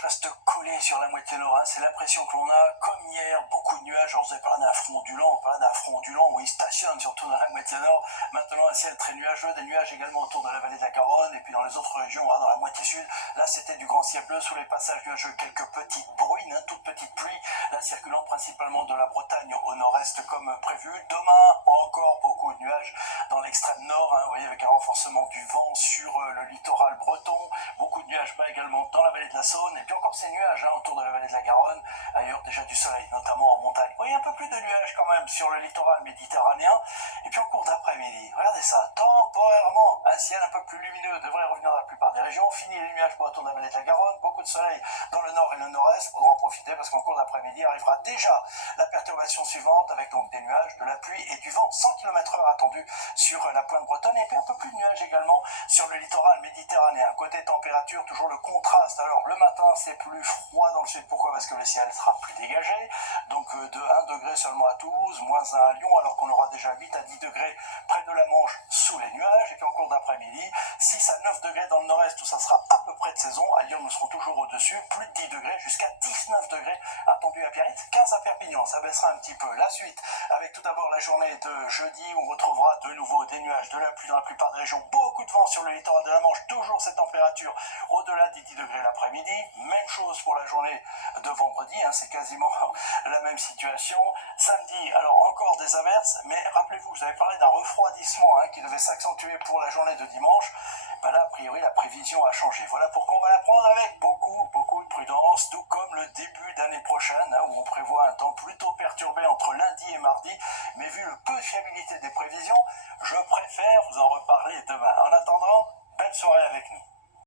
nuages restent collés sur la moitié nord, hein. C'est l'impression que l'on a, comme hier, beaucoup de nuages. On faisait parler d'un front ondulant, où il stationne surtout dans la moitié nord. Maintenant, un ciel très nuageux, des nuages également autour de la vallée de la Garonne, et puis dans les autres régions, hein, dans la moitié sud. Là, c'était du grand ciel bleu sous les passages nuageux, quelques petites bruines, hein, toutes petites pluies, là circulant principalement de la Bretagne au nord-est comme prévu. Demain, encore beaucoup de nuages dans l'extrême nord, hein, vous voyez, avec un renforcement du vent sur le littoral breton, beaucoup de nuages bas également dans la vallée de la Saône, et puis encore ces nuages, hein, autour de la vallée de la Garonne, ailleurs déjà du soleil, notamment en montagne. Oui, un peu plus de nuages quand même sur le littoral méditerranéen, et puis en cours d'après-midi, regardez ça, temporairement, un ciel un peu plus lumineux devrait revenir dans la plupart des régions, fini les nuages autour de la vallée de la Garonne, beaucoup de soleil dans le nord et le nord-est, il faudra en profiter parce qu'en cours d'après-midi arrivera déjà la perturbation suivante, avec donc des nuages, de la pluie et du vent, 100 km/h attendu sur la pointe bretonne, et puis un peu plus de nuages également sur le littoral méditerranéen. Côté température, toujours le contraste. Alors le matin, c'est plus froid dans le sud. Pourquoi? Parce que le ciel sera plus dégagé. Donc de 1 degré seulement à Toulouse, moins 1 à Lyon, alors qu'on aura déjà 8 à 10 degrés près de la Manche sous les nuages. Et puis en cours d'après-midi, 6 à 9 degrés dans le nord-est où ça sera à peu près de saison. À Lyon, nous serons toujours au-dessus. Plus de 10 degrés jusqu'à 19 degrés attendus à Biarritz, 15 à Perpignan. Ça baissera un petit peu. La suite, avec tout d'abord la journée de jeudi où on retrouvera de nouveau des nuages, de la pluie dans la plupart des régions. Beaucoup de vent sur le littoral de la Manche. Toujours cette température au-delà des 10 degrés l'après-midi. Même chose pour la journée de vendredi, hein, c'est quasiment la même situation. Samedi, alors encore des averses, mais rappelez-vous, vous avez parlé d'un refroidissement, hein, qui devait s'accentuer pour la journée de dimanche. Ben là, a priori, la prévision a changé. Voilà pourquoi on va la prendre avec beaucoup de prudence, tout comme le début d'année prochaine, hein, où on prévoit un temps plutôt perturbé entre lundi et mardi. Mais vu le peu de fiabilité des prévisions, je préfère vous en reparler demain. En attendant, belle soirée avec nous.